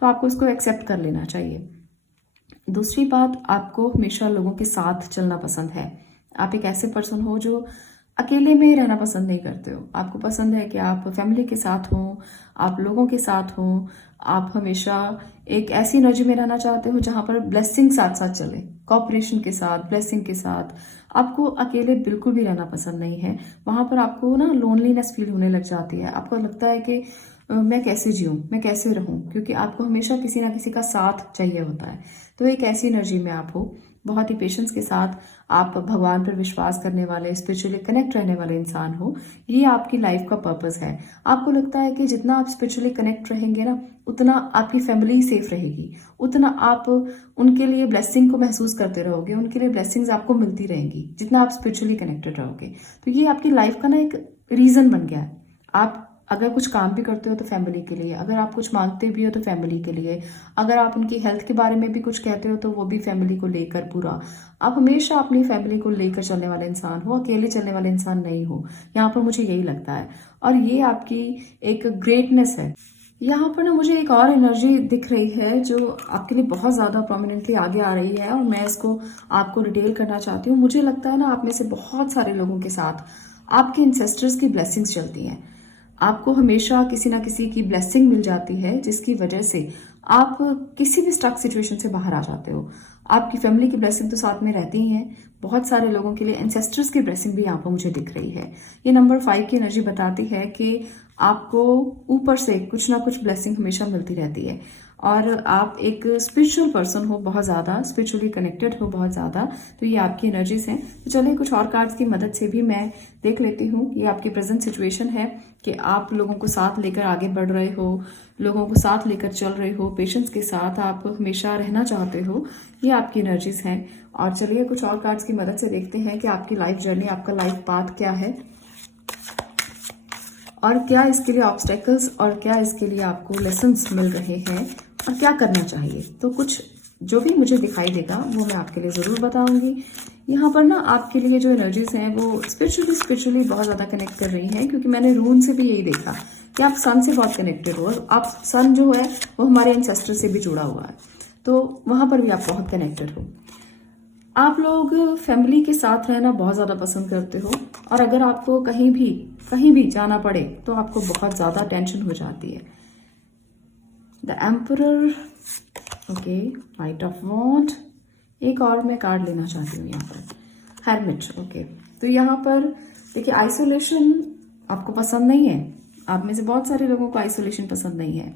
तो आपको इसको एक्सेप्ट कर लेना चाहिए। दूसरी बात, आपको हमेशा लोगों के साथ चलना पसंद है। आप एक ऐसे पर्सन हो जो अकेले में रहना पसंद नहीं करते हो। आपको पसंद है कि आप फैमिली के साथ हों, आप लोगों के साथ हों। आप हमेशा एक ऐसी एनर्जी में रहना चाहते हो जहाँ पर ब्लेसिंग साथ साथ चले, कॉपरेशन के साथ, ब्लेसिंग के साथ। आपको अकेले बिल्कुल भी रहना पसंद नहीं है। वहाँ पर आपको ना लोनलीनेस फील होने लग जाती है। आपको लगता है कि मैं कैसे जीऊँ, मैं कैसे रहूँ, क्योंकि आपको हमेशा किसी ना किसी का साथ चाहिए होता है। तो एक ऐसी एनर्जी में आप हो, बहुत ही पेशेंस के साथ आप भगवान पर विश्वास करने वाले, स्पिरिचुअली कनेक्ट रहने वाले इंसान हो। ये आपकी लाइफ का पर्पस है। आपको लगता है कि जितना आप स्पिरिचुअली कनेक्ट रहेंगे ना, उतना आपकी फैमिली सेफ रहेगी, उतना आप उनके लिए ब्लेसिंग को महसूस करते रहोगे, उनके लिए ब्लेसिंग्स आपको मिलती रहेंगी जितना आप स्पिरिचुअली कनेक्टेड रहोगे। तो ये आपकी लाइफ का ना एक रीजन बन गया है। आप अगर कुछ काम भी करते हो तो फैमिली के लिए, अगर आप कुछ मांगते भी हो तो फैमिली के लिए, अगर आप उनकी हेल्थ के बारे में भी कुछ कहते हो तो वो भी फैमिली को लेकर पूरा। आप हमेशा अपनी फैमिली को लेकर चलने वाले इंसान हो, अकेले चलने वाले इंसान नहीं हो। यहाँ पर मुझे यही लगता है और ये आपकी एक ग्रेटनेस है। यहाँ पर ना मुझे एक और एनर्जी दिख रही है जो आपके लिए बहुत ज़्यादा प्रोमिनेंटली आगे आ रही है और मैं इसको आपको डिटेल करना चाहती हूँ। मुझे लगता है ना आप में से बहुत सारे लोगों के साथ आपके इंसेस्टर्स की ब्लेसिंग्स चलती हैं। आपको हमेशा किसी ना किसी की ब्लेसिंग मिल जाती है जिसकी वजह से आप किसी भी स्टक सिचुएशन से बाहर आ जाते हो। आपकी फैमिली की ब्लेसिंग तो साथ में रहती ही है, बहुत सारे लोगों के लिए एंसेस्टर्स की ब्लेसिंग भी यहाँ पर मुझे दिख रही है। ये नंबर 5 की एनर्जी बताती है कि आपको ऊपर से कुछ ना कुछ ब्लेसिंग हमेशा मिलती रहती है और आप एक स्पिरिचुअल पर्सन हो, बहुत ज़्यादा स्पिरिचुअली कनेक्टेड हो, बहुत ज़्यादा। तो ये आपकी एनर्जीज हैं। तो चलिए कुछ और कार्ड्स की मदद से भी मैं देख लेती हूँ। ये आपकी प्रेजेंट सिचुएशन है कि आप लोगों को साथ लेकर आगे बढ़ रहे हो, लोगों को साथ लेकर चल रहे हो, पेशेंस के साथ आप हमेशा रहना चाहते हो। ये आपकी एनर्जीज हैं। और चलिए कुछ और कार्ड्स की मदद से देखते हैं कि आपकी लाइफ जर्नी, आपका लाइफ पाथ क्या है, और क्या इसके लिए ऑब्स्टेकल्स और क्या इसके लिए आपको लेसन्स मिल रहे हैं और क्या करना चाहिए। तो कुछ जो भी मुझे दिखाई देगा वो मैं आपके लिए ज़रूर बताऊंगी। यहाँ पर ना आपके लिए जो एनर्जीज हैं वो स्पिरिचुअली बहुत ज़्यादा कनेक्ट कर रही हैं, क्योंकि मैंने रून से भी यही देखा कि आप सन से बहुत कनेक्टेड हो। आप सन जो है वो हमारे एंसेस्टर से भी जुड़ा हुआ है, तो वहाँ पर भी आप बहुत कनेक्टेड हो। आप लोग फैमिली के साथ रहना बहुत ज़्यादा पसंद करते हो, और अगर आपको कहीं भी जाना पड़े तो आपको बहुत ज़्यादा टेंशन हो जाती है। The emperor, okay, knight of wand. एक और मैं कार्ड लेना चाहती हूँ यहाँ पर, हेरमिट। ओके, तो यहाँ पर देखिए आइसोलेशन आपको पसंद नहीं है। आप में से बहुत सारे लोगों को आइसोलेशन पसंद नहीं है।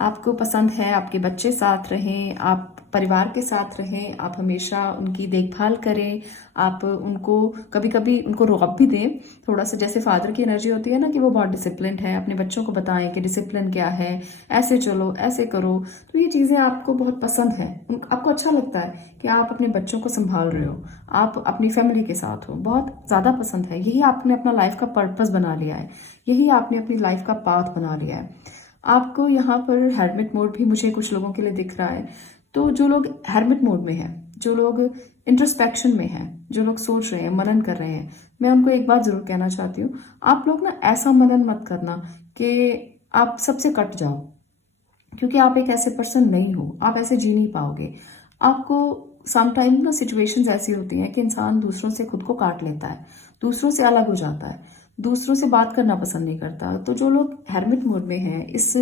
आपको पसंद है आपके बच्चे साथ रहें, आप परिवार के साथ रहें, आप हमेशा उनकी देखभाल करें, आप उनको कभी कभी उनको रौब भी दें थोड़ा सा। जैसे फादर की एनर्जी होती है ना कि वो बहुत डिसिप्लिन्ड है, अपने बच्चों को बताएं कि डिसिप्लिन क्या है, ऐसे चलो, ऐसे करो। तो ये चीज़ें आपको बहुत पसंद है, आपको अच्छा लगता है कि आप अपने बच्चों को संभाल रहे हो, आप अपनी फैमिली के साथ हो, बहुत ज़्यादा पसंद है। यही आपने अपना लाइफ का पर्पस बना लिया है, यही आपने अपनी लाइफ का पाथ बना लिया है। आपको यहाँ पर हेरमिट मोड भी मुझे कुछ लोगों के लिए दिख रहा है। तो जो लोग हेरमिट मोड में हैं, जो लोग इंट्रोस्पेक्शन में हैं, जो लोग सोच रहे हैं, मनन कर रहे हैं, मैं उनको एक बात जरूर कहना चाहती हूँ, आप लोग ना ऐसा मनन मत करना कि आप सबसे कट जाओ, क्योंकि आप एक ऐसे पर्सन नहीं हो, आप ऐसे जी नहीं पाओगे। आपको समटाइम ना सिचुएशंस ऐसी होती हैं कि इंसान दूसरों से खुद को काट लेता है, दूसरों से अलग हो जाता है, दूसरों से बात करना पसंद नहीं करता। तो जो लोग हेरमिट मोड में हैं, इस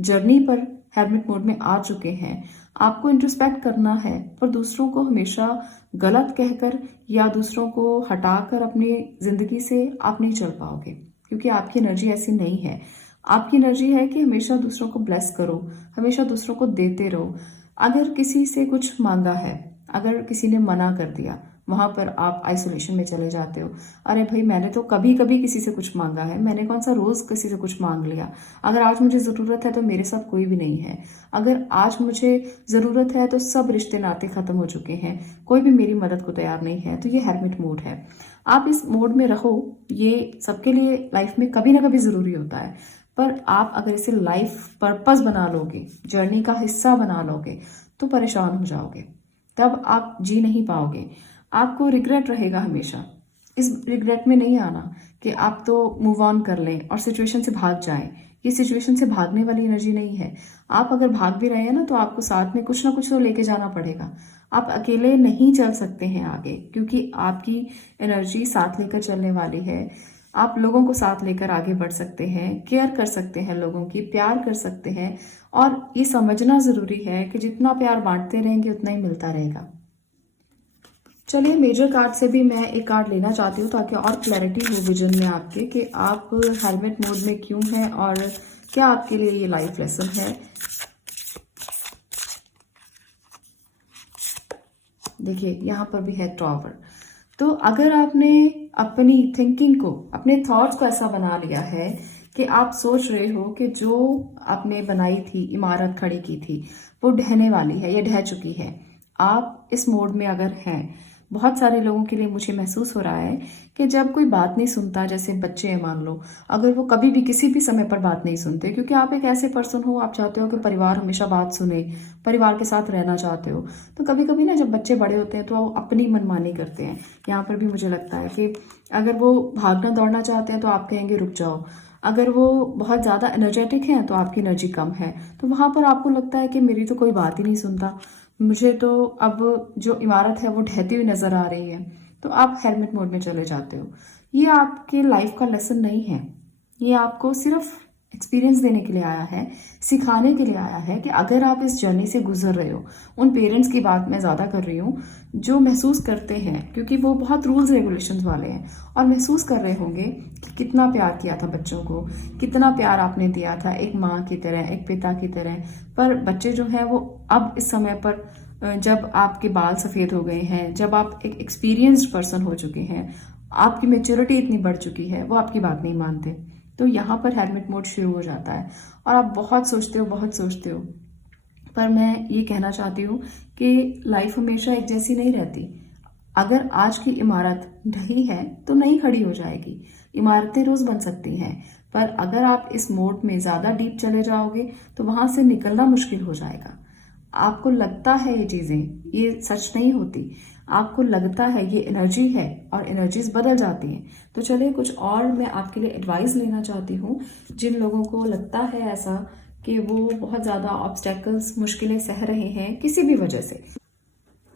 जर्नी पर हेरमिट मोड में आ चुके हैं, आपको इंट्रोस्पेक्ट करना है, पर दूसरों को हमेशा गलत कहकर या दूसरों को हटाकर अपनी जिंदगी से आप नहीं चल पाओगे, क्योंकि आपकी एनर्जी ऐसी नहीं है। आपकी एनर्जी है कि हमेशा दूसरों को ब्लेस करो, हमेशा दूसरों को देते रहो। अगर किसी से कुछ मांगा है, अगर किसी ने मना कर दिया, वहां पर आप आइसोलेशन में चले जाते हो। अरे भाई, मैंने तो कभी कभी किसी से कुछ मांगा है, मैंने कौन सा रोज किसी से कुछ मांग लिया। अगर आज मुझे जरूरत है तो मेरे साथ कोई भी नहीं है, अगर आज मुझे जरूरत है तो सब रिश्ते नाते खत्म हो चुके हैं, कोई भी मेरी मदद को तैयार नहीं है। तो ये हेरमिट मोड है। आप इस मोड में रहो, ये सबके लिए लाइफ में कभी ना कभी जरूरी होता है। पर आप अगर इसे लाइफ पर्पस बना लोगे, जर्नी का हिस्सा बना लोगे, तो परेशान हो जाओगे, तब आप जी नहीं पाओगे। आपको रिग्रेट रहेगा हमेशा। इस रिग्रेट में नहीं आना कि आप तो मूव ऑन कर लें और सिचुएशन से भाग जाएं। ये सिचुएशन से भागने वाली एनर्जी नहीं है। आप अगर भाग भी रहे हैं ना, तो आपको साथ में कुछ ना कुछ तो लेके जाना पड़ेगा। आप अकेले नहीं चल सकते हैं आगे, क्योंकि आपकी एनर्जी साथ लेकर चलने वाली है। आप लोगों को साथ लेकर आगे बढ़ सकते हैं, केयर कर सकते हैं, लोगों की प्यार कर सकते हैं। और ये समझना जरूरी है कि जितना प्यार बांटते रहेंगे उतना ही मिलता रहेगा। चलिए मेजर कार्ड से भी मैं एक कार्ड लेना चाहती हूँ, ताकि और क्लैरिटी हो विजन में आपके कि आप हेरमिट मोड में क्यों हैं और क्या आपके लिए ये लाइफ लेसन है। देखिए यहाँ पर भी है टॉवर। तो अगर आपने अपनी थिंकिंग को, अपने थॉट्स को ऐसा बना लिया है कि आप सोच रहे हो कि जो आपने बनाई थी, इमारत खड़ी की थी, वो ढहने वाली है या ढह चुकी है। आप इस मोड में अगर हैं, बहुत सारे लोगों के लिए मुझे महसूस हो रहा है कि जब कोई बात नहीं सुनता, जैसे बच्चे हैं मान लो, अगर वो कभी भी किसी भी समय पर बात नहीं सुनते, क्योंकि आप एक ऐसे पर्सन हो, आप चाहते हो कि परिवार हमेशा बात सुने, परिवार के साथ रहना चाहते हो। तो कभी कभी ना जब बच्चे बड़े होते हैं तो वो अपनी मनमानी करते हैं। यहाँ पर भी मुझे लगता है कि अगर वो भागना दौड़ना चाहते हैं तो आप कहेंगे रुक जाओ। अगर वो बहुत ज़्यादा एनर्जेटिक हैं तो आपकी एनर्जी कम है, तो वहाँ पर आपको लगता है कि मेरी तो कोई बात ही नहीं सुनता, मुझे तो अब जो इमारत है वो ढहती हुई नजर आ रही है। तो आप हेरमिट मोड में चले जाते हो। ये आपके लाइफ का लेसन नहीं है, ये आपको सिर्फ एक्सपीरियंस देने के लिए आया है, सिखाने के लिए आया है कि अगर आप इस जर्नी से गुजर रहे हो, उन पेरेंट्स की बात मैं ज़्यादा कर रही हूँ जो महसूस करते हैं, क्योंकि वो बहुत रूल्स रेगुलेशंस वाले हैं और महसूस कर रहे होंगे कि कितना प्यार किया था बच्चों को, कितना प्यार आपने दिया था एक माँ की तरह, एक पिता की तरह। पर बच्चे जो हैं वो अब इस समय पर जब आपके बाल सफ़ेद हो गए हैं, जब आप एक एक्सपीरियंस्ड पर्सन हो चुके हैं, आपकी मेच्योरिटी इतनी बढ़ चुकी है, वो आपकी बात नहीं मानते। तो यहाँ पर हेरमिट मोड शुरू हो जाता है और आप बहुत सोचते हो, बहुत सोचते हो। पर मैं ये कहना चाहती हूँ कि लाइफ हमेशा एक जैसी नहीं रहती। अगर आज की इमारत ढही है तो नई खड़ी हो जाएगी। इमारतें रोज बन सकती हैं, पर अगर आप इस मोड में ज़्यादा डीप चले जाओगे तो वहां से निकलना मुश्किल हो जाएगा। आपको लगता है ये चीज़ें, ये सच नहीं होती। आपको लगता है ये एनर्जी है और एनर्जीज बदल जाती हैं। तो चलिए कुछ और मैं आपके लिए एडवाइस लेना चाहती हूँ जिन लोगों को लगता है ऐसा कि वो बहुत ज़्यादा ऑब्स्टेकल्स, मुश्किलें सह रहे हैं किसी भी वजह से।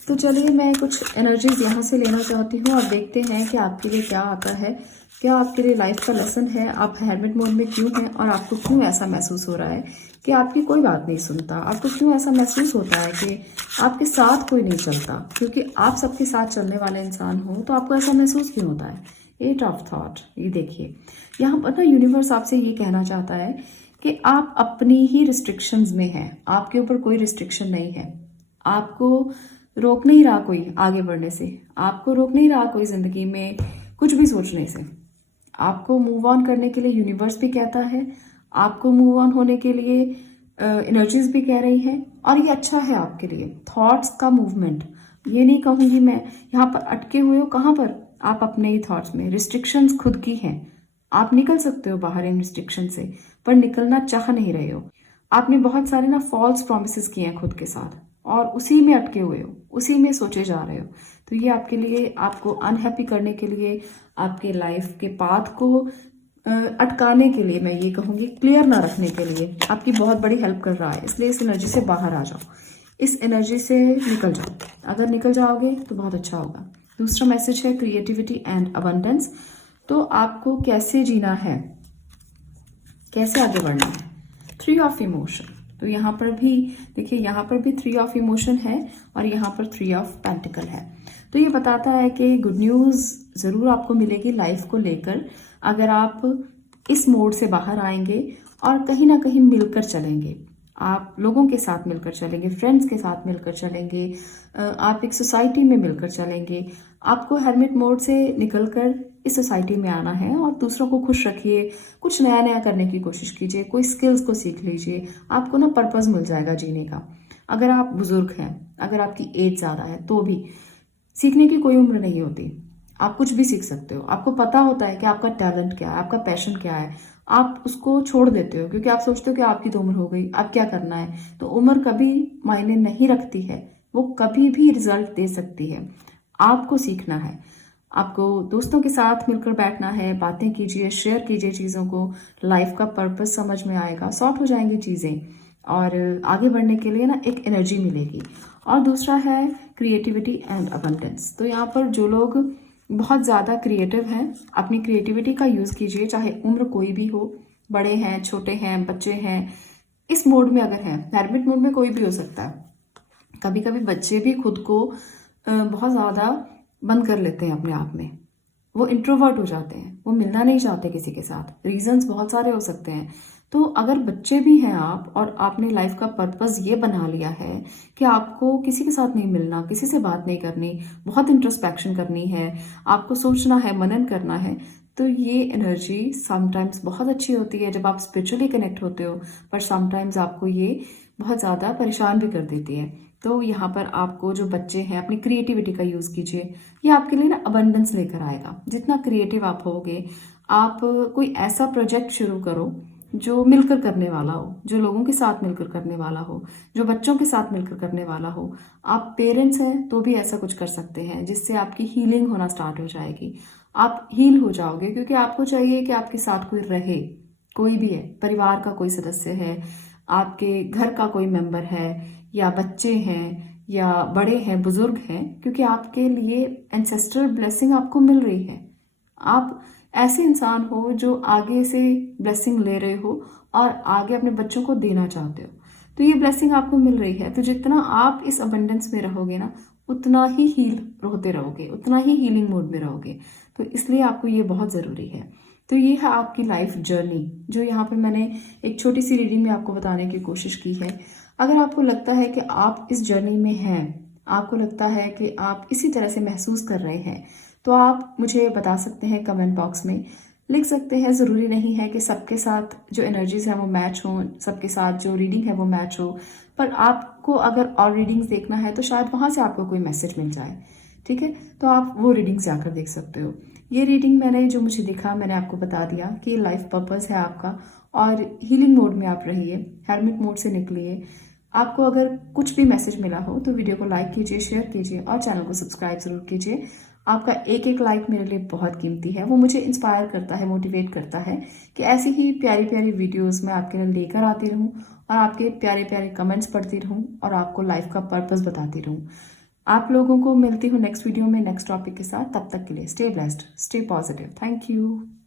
तो चलिए मैं कुछ एनर्जीज यहाँ से लेना चाहती हूँ और देखते हैं कि आपके लिए क्या आता है, क्या आपके लिए लाइफ का लेसन है, आप हेरमिट मोड में क्यों हैं और आपको क्यों ऐसा महसूस हो रहा है कि आपकी कोई बात नहीं सुनता, आपको क्यों ऐसा महसूस होता है कि आपके साथ कोई नहीं चलता। क्योंकि आप सबके साथ चलने वाले इंसान हो तो आपको ऐसा महसूस क्यों होता है। 8 ऑफ थॉट, ये देखिए यहाँ पर ना यूनिवर्स आपसे ये कहना चाहता है कि आप अपनी ही रिस्ट्रिक्शंस में हैं, आपके ऊपर कोई रिस्ट्रिक्शन नहीं है। आपको रोक नहीं रहा कोई आगे बढ़ने से, आपको रोक नहीं रहा कोई जिंदगी में कुछ भी सोचने से। आपको मूव ऑन करने के लिए यूनिवर्स भी कहता है, आपको मूव ऑन होने के लिए एनर्जीज भी कह रही हैं और ये अच्छा है आपके लिए। थॉट्स का मूवमेंट, ये नहीं कहूंगी मैं, यहाँ पर अटके हुए हो कहाँ पर, आप अपने ही थॉट्स में। रिस्ट्रिक्शंस खुद की हैं, आप निकल सकते हो बाहर इन रिस्ट्रिक्शन से, पर निकलना चाह नहीं रहे हो। आपने बहुत सारे ना फॉल्स प्रोमिसेस किए हैं खुद के साथ और उसी में अटके हुए हो, उसी में सोचे जा रहे हो। तो ये आपके लिए, आपको अनहैप्पी करने के लिए, आपके लाइफ के पाथ को अटकाने के लिए, मैं ये कहूँगी क्लियर ना रखने के लिए आपकी बहुत बड़ी हेल्प कर रहा है। इसलिए इस एनर्जी से बाहर आ जाओ, इस एनर्जी से निकल जाओ। अगर निकल जाओगे तो बहुत अच्छा होगा। दूसरा मैसेज है क्रिएटिविटी एंड अबंडेंस। तो आपको कैसे जीना है, कैसे आगे बढ़ना है। 3 ऑफ इमोशन, तो यहाँ पर भी देखिए, यहाँ पर भी 3 ऑफ इमोशन है और यहाँ पर 3 ऑफ पेंटिकल है। तो ये बताता है कि गुड न्यूज़ ज़रूर आपको मिलेगी लाइफ को लेकर, अगर आप इस मोड से बाहर आएंगे और कहीं ना कहीं मिलकर चलेंगे। आप लोगों के साथ मिलकर चलेंगे, फ्रेंड्स के साथ मिलकर चलेंगे, आप एक सोसाइटी में मिलकर चलेंगे। आपको हेरमिट मोड से निकलकर इस सोसाइटी में आना है और दूसरों को खुश रखिए, कुछ नया नया करने की कोशिश कीजिए, कोई स्किल्स को सीख लीजिए। आपको ना पर्पस मिल जाएगा जीने का। अगर आप बुजुर्ग हैं, अगर आपकी एज ज़्यादा है, तो भी सीखने की कोई उम्र नहीं होती। आप कुछ भी सीख सकते हो। आपको पता होता है कि आपका टैलेंट क्या है, आपका पैशन क्या है, आप उसको छोड़ देते हो क्योंकि आप सोचते हो कि आपकी तो उम्र हो गई, अब क्या करना है। तो उम्र कभी मायने नहीं रखती है, वो कभी भी रिजल्ट दे सकती है। आपको सीखना है, आपको दोस्तों के साथ मिलकर बैठना है, बातें कीजिए, शेयर कीजिए चीज़ों को। लाइफ का पर्पस समझ में आएगा, सॉर्ट हो जाएंगी चीज़ें और आगे बढ़ने के लिए ना एक एनर्जी मिलेगी। और दूसरा है क्रिएटिविटी एंड अबंडेंस। तो यहाँ पर जो लोग बहुत ज़्यादा क्रिएटिव हैं, अपनी क्रिएटिविटी का यूज़ कीजिए, चाहे उम्र कोई भी हो, बड़े हैं, छोटे हैं, बच्चे हैं। इस मोड में अगर हैं, हेरमिट मोड में कोई भी हो सकता है। कभी कभी बच्चे भी खुद को बहुत ज़्यादा बंद कर लेते हैं अपने आप में, वो इंट्रोवर्ट हो जाते हैं, वो मिलना नहीं चाहते किसी के साथ। रीजंस बहुत सारे हो सकते हैं। तो अगर बच्चे भी हैं आप और आपने लाइफ का पर्पस ये बना लिया है कि आपको किसी के साथ नहीं मिलना, किसी से बात नहीं करनी, बहुत इंट्रोस्पेक्शन करनी है, आपको सोचना है, मनन करना है, तो ये एनर्जी समटाइम्स बहुत अच्छी होती है जब आप स्पिरिचुअली कनेक्ट होते हो, पर समटाइम्स आपको ये बहुत ज़्यादा परेशान भी कर देती है। तो यहाँ पर आपको, जो बच्चे हैं, अपनी क्रिएटिविटी का यूज़ कीजिए। ये आपके लिए ना अबंडेंस लेकर आएगा। जितना क्रिएटिव आप होगे, आप कोई ऐसा प्रोजेक्ट शुरू करो जो मिलकर करने वाला हो, जो लोगों के साथ मिलकर करने वाला हो, जो बच्चों के साथ मिलकर करने वाला हो। आप पेरेंट्स हैं तो भी ऐसा कुछ कर सकते हैं जिससे आपकी हीलिंग होना स्टार्ट हो जाएगी। आप हील हो जाओगे क्योंकि आपको चाहिए कि आपके साथ कोई रहे, कोई भी है, परिवार का कोई सदस्य है, आपके घर का कोई मेंबर है, या बच्चे हैं, या बड़े हैं, बुजुर्ग हैं, क्योंकि आपके लिए एंसेस्ट्रल ब्लेसिंग आपको मिल रही है। आप ऐसे इंसान हो जो आगे से ब्लेसिंग ले रहे हो और आगे अपने बच्चों को देना चाहते हो। तो ये ब्लेसिंग आपको मिल रही है, तो जितना आप इस अबंडेंस में रहोगे ना, उतना ही हील होते रहोगे, उतना ही हीलिंग मोड में रहोगे। तो इसलिए आपको ये बहुत ज़रूरी है। तो ये है आपकी लाइफ जर्नी, जो यहाँ पर मैंने एक छोटी सी रीडिंग में आपको बताने की कोशिश की है। अगर आपको लगता है कि आप इस जर्नी में हैं, आपको लगता है कि आप इसी तरह से महसूस कर रहे हैं, तो आप मुझे बता सकते हैं, कमेंट बॉक्स में लिख सकते हैं। ज़रूरी नहीं है कि सबके साथ जो एनर्जीज हैं वो मैच हों, सबके साथ जो रीडिंग है वो मैच हो, पर आपको अगर और रीडिंग्स देखना है तो शायद वहाँ से आपको कोई मैसेज मिल जाए। ठीक है, तो आप वो रीडिंग्स जाकर देख सकते हो। ये रीडिंग मैंने जो मुझे दिखा, मैंने आपको बता दिया कि लाइफ पर्पस है आपका, और हीलिंग मोड में आप रहिए, हेरमिट मोड से निकलिए। आपको अगर कुछ भी मैसेज मिला हो तो वीडियो को लाइक कीजिए, शेयर कीजिए और चैनल को सब्सक्राइब जरूर कीजिए। आपका एक एक लाइक मेरे लिए बहुत कीमती है, वो मुझे इंस्पायर करता है, मोटिवेट करता है कि ऐसी ही प्यारी प्यारी वीडियोस मैं आपके लिए लेकर आती रहूं और आपके प्यारे प्यारे कमेंट्स पढ़ती रहूं और आपको लाइफ का पर्पस बताती रहूं। आप लोगों को मिलती हूँ नेक्स्ट वीडियो में नेक्स्ट टॉपिक के साथ। तब तक के लिए stay blessed, stay positive. Thank you.